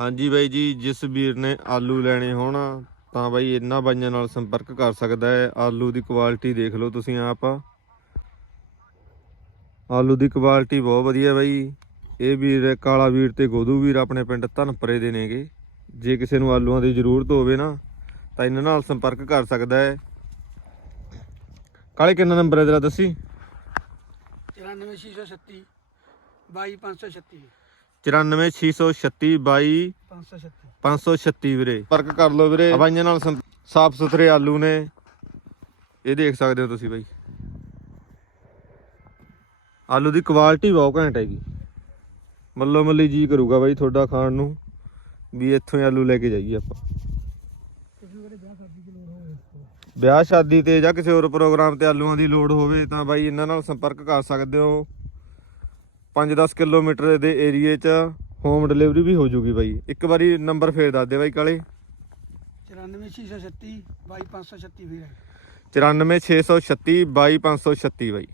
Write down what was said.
ਹਾਂਜੀ ਬਾਈ ਜੀ, ਜਿਸ ਵੀਰ ਨੇ ਆਲੂ ਲੈਣੇ ਹੋਣ, ਤਾਂ ਬਾਈ ਇਹਨਾਂ ਬਾਈਆਂ ਨਾਲ ਸੰਪਰਕ ਕਰ ਸਕਦਾ ਹੈ। ਆਲੂ ਦੀ ਕੁਆਲਿਟੀ ਦੇਖ ਲਓ ਤੁਸੀਂ ਆਪ। ਆਲੂ ਦੀ ਕੁਆਲਿਟੀ ਬਹੁਤ ਵਧੀਆ ਬਾਈ। ਇਹ ਵੀਰ, ਕਾਲਾ ਵੀਰ ਤੇ ਗੋਦੂ ਵੀਰ ਆਪਣੇ ਪਿੰਡ ਧਨਪਰੇ ਦੇ ਨੇਗੇ। ਜੇ ਕਿਸੇ ਨੂੰ ਆਲੂਆਂ ਦੀ ਜ਼ਰੂਰਤ ਹੋਵੇ ਨਾ, ਤਾਂ ਇਹਨਾਂ ਨਾਲ ਸੰਪਰਕ ਕਰ ਸਕਦਾ ਹੈ। ਕਾਲੇ, ਕਿੰਨਾ ਨੰਬਰ ਹੈ ਤੇਰਾ ਦੱਸੀ? 94636 22536 94636 22 536 536 ਵੀਰੇ। ਫ਼ਰਕ ਕਰ ਲਓ ਵੀਰੇ। ਨਾਲ ਸਾਫ਼ ਸੁਥਰੇ ਆਲੂ ਨੇ। ਇਹ ਦੇਖ ਸਕਦੇ ਹੋ ਤੁਸੀਂ ਬਾਈ। ਆਲੂ ਦੀ ਕੁਆਲਿਟੀ ਬਹੁਤ ਘੈਂਟ ਹੈਗੀ। ਮੱਲੋ ਮੱਲੀ ਜੀ ਕਰੂਗਾ ਬਾਈ ਤੁਹਾਡਾ ਖਾਣ ਨੂੰ। ਵੀ ਇੱਥੋਂ ਹੀ ਆਲੂ ਲੈ ਕੇ ਜਾਈਏ ਆਪਾਂ। ਵਿਆਹ ਸ਼ਾਦੀ ਤੇ ਜਾਂ ਕਿਸੇ ਹੋਰ ਪ੍ਰੋਗਰਾਮ ਤੇ ਆਲੂਆਂ ਦੀ ਲੋੜ ਹੋਵੇ ਤਾਂ ਬਾਈ ਇਹਨਾਂ ਨਾਲ ਸੰਪਰਕ ਕਰ ਸਕਦੇ ਹੋ। 5-10 ਕਿਲੋਮੀਟਰ ਦੇ ਏਰੀਏ 'ਚ ਹੋਮ ਡਿਲੀਵਰੀ ਵੀ ਹੋ ਜੂਗੀ ਬਾਈ। ਇੱਕ ਵਾਰੀ ਨੰਬਰ ਫੇਰ ਦੱਸ ਦੇ ਬਾਈ ਕਾਲੇ। 94636 22536 ਵੀਰ। ਹੈ 94636 22536 ਬਾਈ।